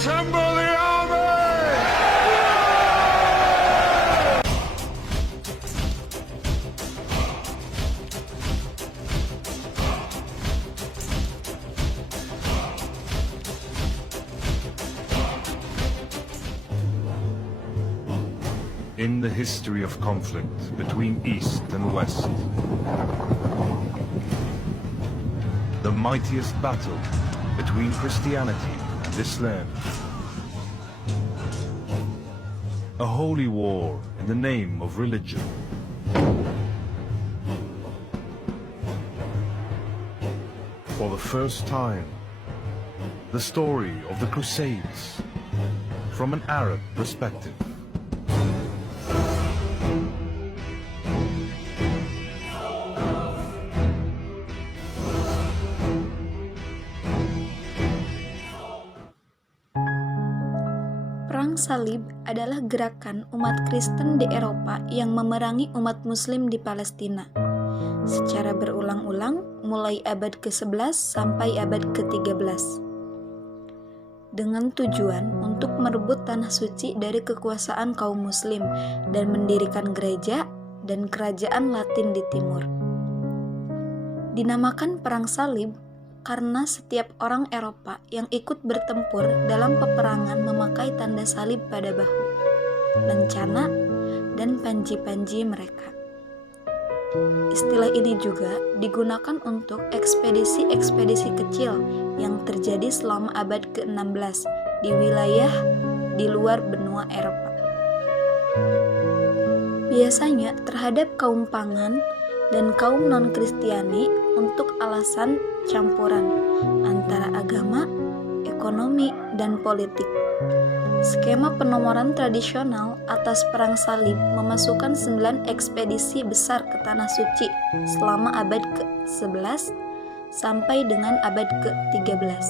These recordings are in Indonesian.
Assemble the army! In the history of conflict between East and West, the mightiest battle between Christianity and Islam, a holy war in the name of religion. For the first time, the story of the Crusades from an Arab perspective. Perang Salib adalah gerakan umat Kristen di Eropa yang memerangi umat Muslim di Palestina secara berulang-ulang mulai abad ke-11 sampai abad ke-13 dengan tujuan untuk merebut tanah suci dari kekuasaan kaum Muslim dan mendirikan gereja dan kerajaan Latin di timur. Dinamakan Perang Salib karena setiap orang Eropa yang ikut bertempur dalam peperangan memakai tanda salib pada bahu, lencana, dan panji-panji mereka. Istilah ini juga digunakan untuk ekspedisi-ekspedisi kecil yang terjadi selama abad ke-16 di wilayah di luar benua Eropa. Biasanya terhadap kaum Pagan dan kaum non-Kristiani untuk alasan campuran antara agama, ekonomi, dan politik. Skema penomoran tradisional atas Perang Salib memasukkan 9 ekspedisi besar ke Tanah Suci selama abad ke-11 sampai dengan abad ke-13.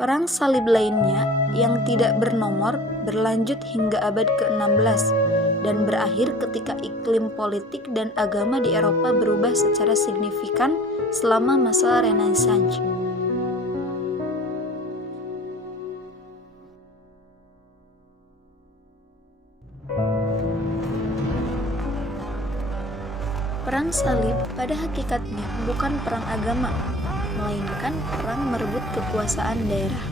Perang Salib lainnya yang tidak bernomor berlanjut hingga abad ke-16 dan berakhir ketika iklim politik dan agama di Eropa berubah secara signifikan selama masa Renaissance. Perang Salib pada hakikatnya bukan perang agama, melainkan perang merebut kekuasaan daerah.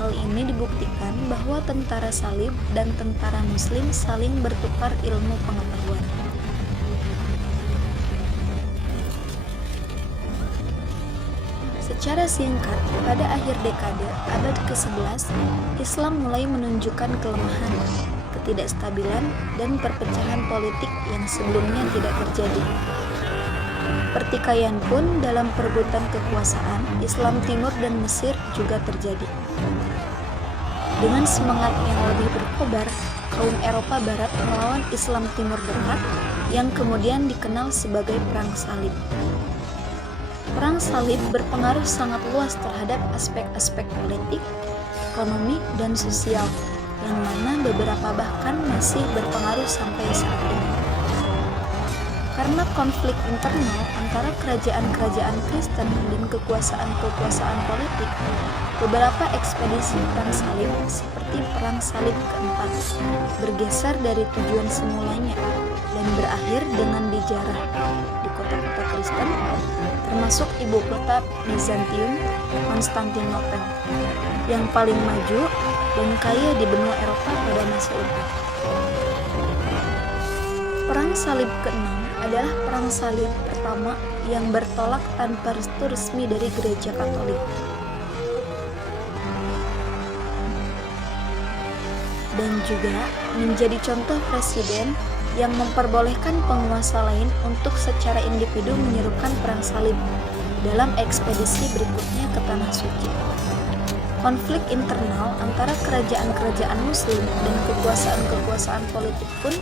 Hal ini dibuktikan bahwa tentara Salib dan tentara Muslim saling bertukar ilmu pengetahuan. Secara singkat, pada akhir dekade abad ke-11, Islam mulai menunjukkan kelemahan, ketidakstabilan, dan perpecahan politik yang sebelumnya tidak terjadi. Pertikaian pun dalam perebutan kekuasaan Islam Timur dan Mesir juga terjadi. Dengan semangat yang lebih berkobar, kaum Eropa Barat melawan Islam Timur Dekat yang kemudian dikenal sebagai Perang Salib. Perang Salib berpengaruh sangat luas terhadap aspek-aspek politik, ekonomi, dan sosial, yang mana beberapa bahkan masih berpengaruh sampai saat ini. Karena konflik internal antara kerajaan-kerajaan Kristen dan kekuasaan-kekuasaan politik, beberapa ekspedisi Perang Salib seperti Perang Salib keempat bergeser dari tujuan semulanya dan berakhir dengan dijarah di kota-kota Kristen, termasuk ibu kota Bizantium, Konstantinopel, yang paling maju dan kaya di benua Eropa pada masa itu. Perang Salib ke-6 adalah Perang Salib pertama yang bertolak tanpa restu resmi dari Gereja Katolik. Dan juga menjadi contoh presiden yang memperbolehkan penguasa lain untuk secara individu menyerukan Perang Salib dalam ekspedisi berikutnya ke Tanah Suci. Konflik internal antara kerajaan-kerajaan Muslim dan kekuasaan-kekuasaan politik pun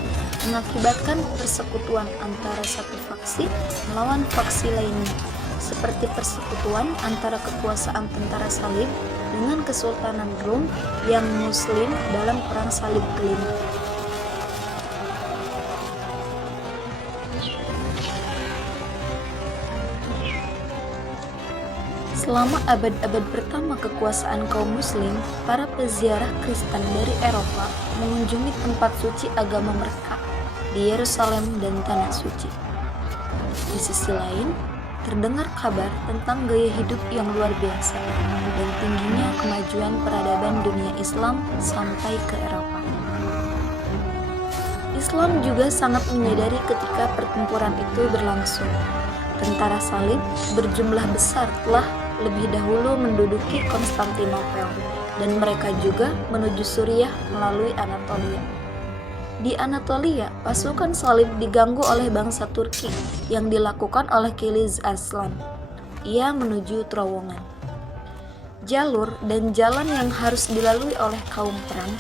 mengakibatkan persekutuan antara satu faksi melawan faksi lainnya, seperti persekutuan antara kekuasaan tentara Salib dengan Kesultanan Rum yang Muslim dalam Perang Salib kelima. Selama abad-abad pertama kekuasaan kaum muslim, para peziarah Kristen dari Eropa mengunjungi tempat suci agama mereka di Yerusalem dan Tanah Suci. Di sisi lain, terdengar kabar tentang gaya hidup yang luar biasa dan tingginya kemajuan peradaban dunia Islam sampai ke Eropa. Islam juga sangat menyadari ketika pertempuran itu berlangsung. Tentara salib berjumlah besar telah lebih dahulu menduduki Konstantinopel dan mereka juga menuju Suriah melalui Anatolia. Di Anatolia, pasukan salib diganggu oleh bangsa Turki yang dilakukan oleh Kiliz Arslan. Ia menuju terowongan. Jalur dan jalan yang harus dilalui oleh kaum perang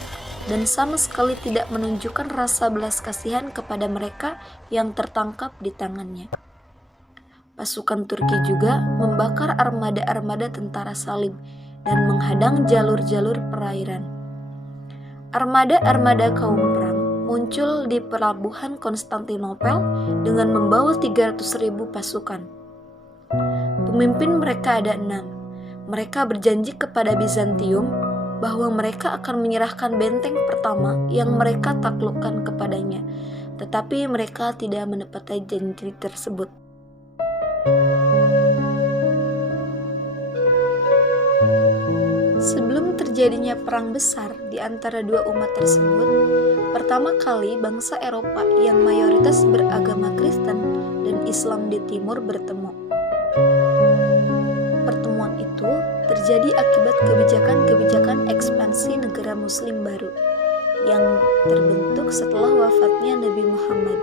dan sama sekali tidak menunjukkan rasa belas kasihan kepada mereka yang tertangkap di tangannya. Pasukan Turki juga membakar armada-armada tentara salib dan menghadang jalur-jalur perairan. Armada-armada kaum perang muncul di pelabuhan Konstantinopel dengan membawa 300.000 pasukan. Pemimpin mereka ada 6. Mereka berjanji kepada Bizantium bahwa mereka akan menyerahkan benteng pertama yang mereka taklukkan kepadanya, tetapi mereka tidak menepati janji tersebut. Sebelum terjadinya perang besar di antara dua umat tersebut, pertama kali bangsa Eropa yang mayoritas beragama Kristen dan Islam di timur bertemu. Pertemuan itu terjadi akibat kebijakan-kebijakan ekspansi negara Muslim baru yang terbentuk setelah wafatnya Nabi Muhammad.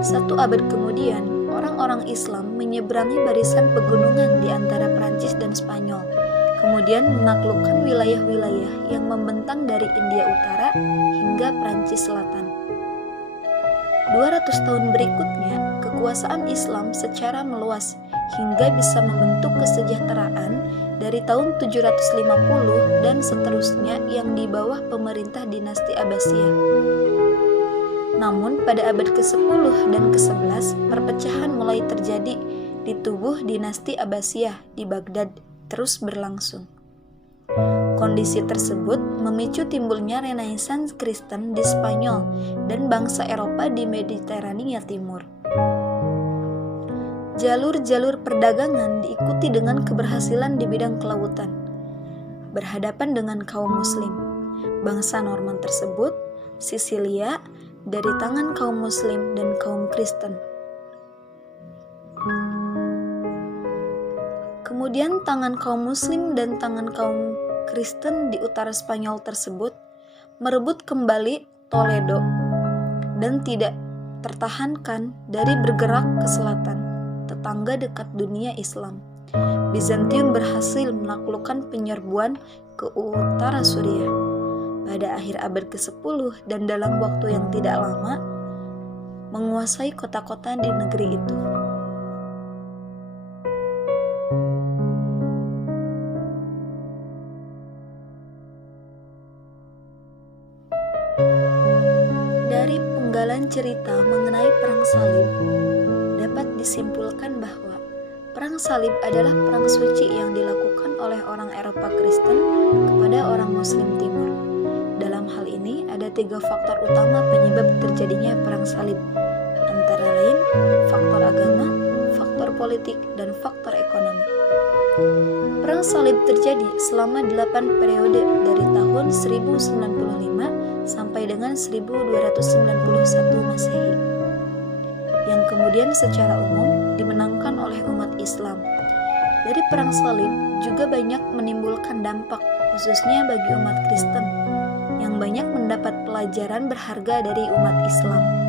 1 abad kemudian, orang-orang Islam menyeberangi barisan pegunungan di antara Prancis dan Spanyol, kemudian menaklukkan wilayah-wilayah yang membentang dari India Utara hingga Prancis Selatan. 200 tahun berikutnya, kekuasaan Islam secara meluas hingga bisa membentuk kesejahteraan dari tahun 750 dan seterusnya yang di bawah pemerintah dinasti Abbasiyah. Namun pada abad ke-10 dan ke-11, perpecahan mulai terjadi di tubuh dinasti Abbasiyah di Baghdad terus berlangsung. Kondisi tersebut memicu timbulnya Renaissance Kristen di Spanyol dan bangsa Eropa di Mediterania Timur. Jalur-jalur perdagangan diikuti dengan keberhasilan di bidang kelautan. Berhadapan dengan kaum Muslim, bangsa Norman tersebut, Sisilia, dari tangan kaum Muslim dan kaum Kristen. Kemudian tangan kaum Muslim dan tangan kaum Kristen di utara Spanyol tersebut merebut kembali Toledo dan tidak tertahankan dari bergerak ke selatan, tetangga dekat dunia Islam. Bizantium berhasil menaklukkan penyerbuan ke utara Suriah pada akhir abad ke-10 dan dalam waktu yang tidak lama menguasai kota-kota di negeri itu. Dari penggalan cerita mengenai perang salib, dapat disimpulkan bahwa perang salib adalah perang suci yang dilakukan oleh orang Eropa Kristen kepada orang Muslim Timur. Dalam hal ini ada 3 faktor utama penyebab terjadinya perang salib, antara lain faktor agama, faktor politik, dan faktor ekonomi. Perang salib terjadi selama 8 periode dari tahun 1095 sampai dengan 1291 Masehi, yang kemudian secara umum dimenangkan oleh umat Islam. Dari perang salib juga banyak menimbulkan dampak, khususnya bagi umat Kristen, yang banyak mendapat pelajaran berharga dari umat Islam.